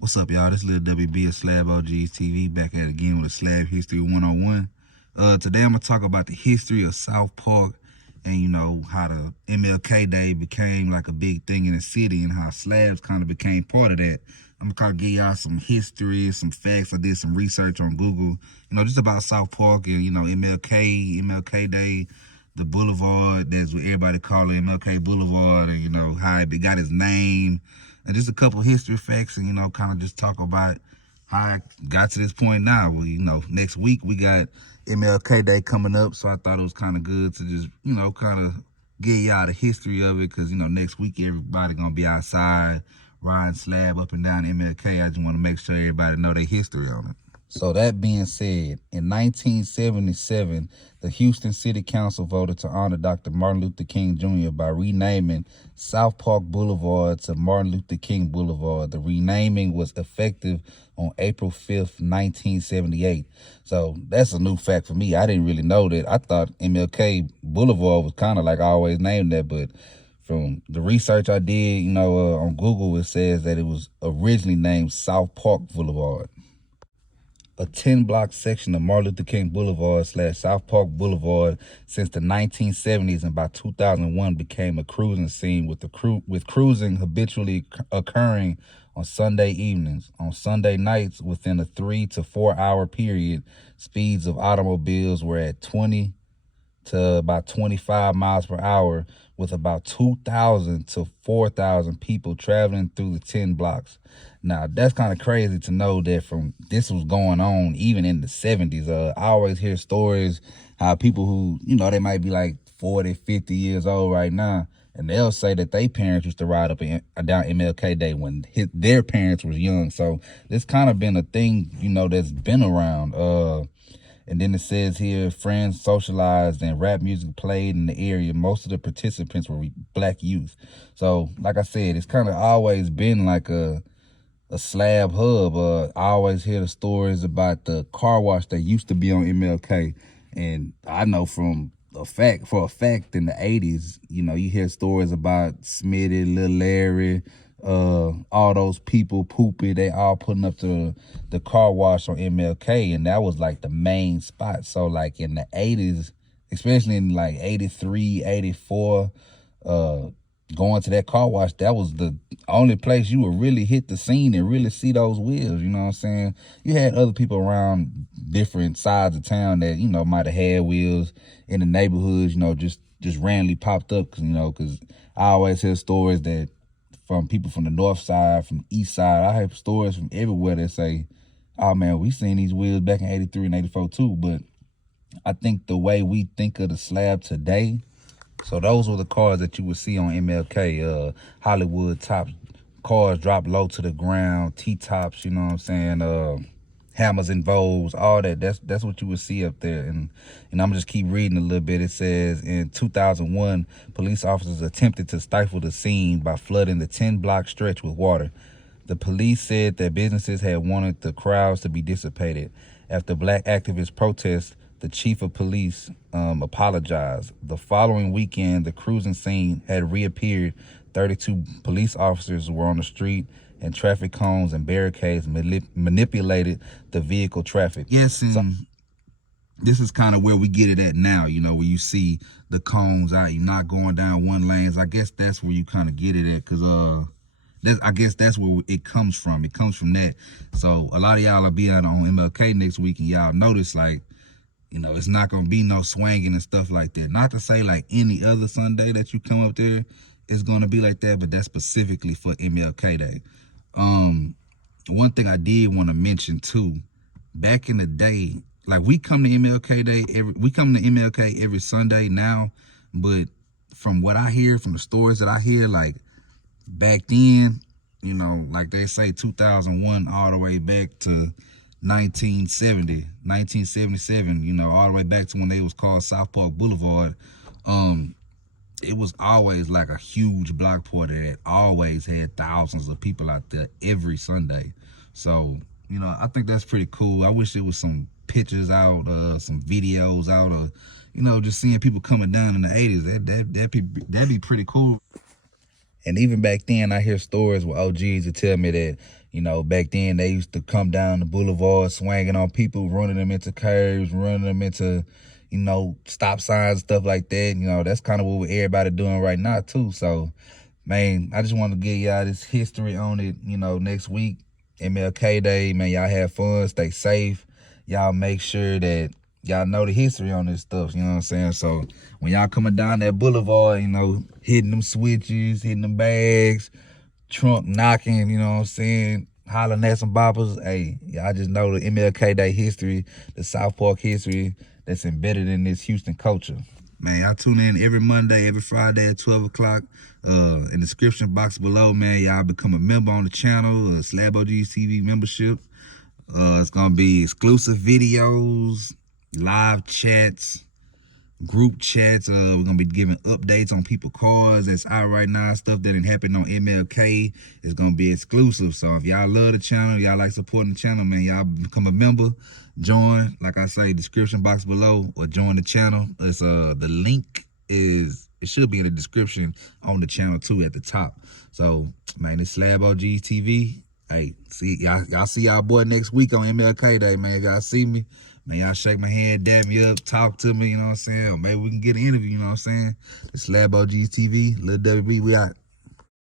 What's up, y'all? This Lil WB of Slab OGs TV back at it again with a Slab History 101. Today I'm gonna talk about the history of South Park and how the MLK Day became like a big thing in the city and how Slabs kind of became part of that. I'm gonna kind of give y'all some history, some facts. I did some research on Google, just about South Park and MLK Day, the boulevard. That's what everybody call it, MLK Boulevard, and how it got its name, and just a couple history facts, and kind of just talk about how I got to this point now. Well, next week we got MLK Day coming up, so I thought it was kind of good to just kind of give y'all the history of it, because next week everybody gonna be outside riding Slab up and down MLK. I just want to make sure everybody know their history on it. So that being said, in 1977, the Houston City Council voted to honor Dr. Martin Luther King Jr. by renaming South Park Boulevard to Martin Luther King Boulevard. The renaming was effective on April 5th, 1978. So that's a new fact for me. I didn't really know that. I thought MLK Boulevard was kind of like I always named that, but from the research I did, on Google, it says that it was originally named South Park Boulevard. A 10-block section of Martin Luther King Boulevard / South Park Boulevard since the 1970s, and by 2001 became a cruising scene with cruising habitually occurring on Sunday evenings. On Sunday nights, within a 3 to 4 hour period, speeds of automobiles were at 20 to about 25 miles per hour, with about 2,000 to 4,000 people traveling through the 10 blocks. Now, that's kind of crazy to know that this was going on even in the 70s. I always hear stories how people who, they might be like 40, 50 years old right now, and they'll say that their parents used to ride up down MLK Day when their parents was young. So this kind of been a thing, that's been around. And then it says here, friends socialized and rap music played in the area. Most of the participants were black youth. So, like I said, it's kind of always been like a slab hub. I always hear the stories about the car wash that used to be on MLK. And I know for a fact in the 80s, you hear stories about Smitty, Lil Larry, all those people, Poopy, they all putting up to the car wash on MLK, and that was like the main spot. So like in the 80s, especially in like 83, 84, going to that car wash, that was the only place you would really hit the scene and really see those wheels, you know what I'm saying? You had other people around different sides of town that, might have had wheels in the neighborhoods, just randomly popped up, because I always hear stories that from people from the north side, from the east side. I have stories from everywhere that say, oh man, we seen these wheels back in 83 and 84 too. But I think the way we think of the Slab today, so those were the cars that you would see on MLK, Hollywood tops, cars drop low to the ground, T-tops, you know what I'm saying, hammers and Vogues, all that. That's what you would see up there. And I'm gonna just keep reading a little bit. It says, in 2001, police officers attempted to stifle the scene by flooding the 10-block stretch with water. The police said that businesses had wanted the crowds to be dissipated. After black activists protest, the chief of police apologized. The following weekend, the cruising scene had reappeared. 32 police officers were on the street, and traffic cones and barricades manipulated the vehicle traffic. Yes, and this is kind of where we get it at now, where you see the cones out, you're not going down one lanes. I guess that's where you kind of get it at, because I guess that's where it comes from. It comes from that. So a lot of y'all will be out on MLK next week, and y'all notice, like, it's not going to be no swinging and stuff like that. Not to say like any other Sunday that you come up there, it's going to be like that, but that's specifically for MLK Day. One thing I did want to mention too, back in the day, like we come to MLK Day every Sunday now, but from what I hear, from the stories that I hear, like back then, like they say 2001 all the way back to 1977, all the way back to when they was called South Park Boulevard, it was always like a huge block party that always had thousands of people out there every Sunday. So, I think that's pretty cool. I wish there was some pictures out, some videos out, or, just seeing people coming down in the 80s. That'd be pretty cool. And even back then, I hear stories with OGs that tell me that, You know, back then they used to come down the boulevard swinging on people, running them into curves, running them into, you know, stop signs, stuff like that. You know, that's kind of what everybody doing right now too. So, man, I just want to give y'all this history on it. You know, next week, MLK Day, man, y'all have fun, stay safe. Y'all make sure that y'all know the history on this stuff, you know what I'm saying? So when y'all coming down that boulevard, you know, hitting them switches, hitting them bags, trunk knocking, you know what I'm saying, hollering at some boppers, hey, y'all just know the MLK Day history, the SouthPark history that's embedded in this Houston culture. Man, y'all tune in every Monday, every Friday at 12 o'clock. In the description box below, man, y'all become a member on the channel, Slab TV membership. It's gonna be exclusive videos, live chats, group chats. We're gonna be giving updates on people's cars that's out right now, stuff that didn't happen on MLK. It's gonna be exclusive. So if y'all love the channel, y'all like supporting the channel, man, y'all become a member, join, like I say, description box below, or join the channel. It's the link it should be in the description on the channel too at the top. So man, it's Slab TV. Hey, see y'all see y'all boy next week on MLK Day, man. If y'all see me, man, y'all shake my hand, dab me up, talk to me, you know what I'm saying? Or maybe we can get an interview, you know what I'm saying? The Slab TV, Lil WB, we out.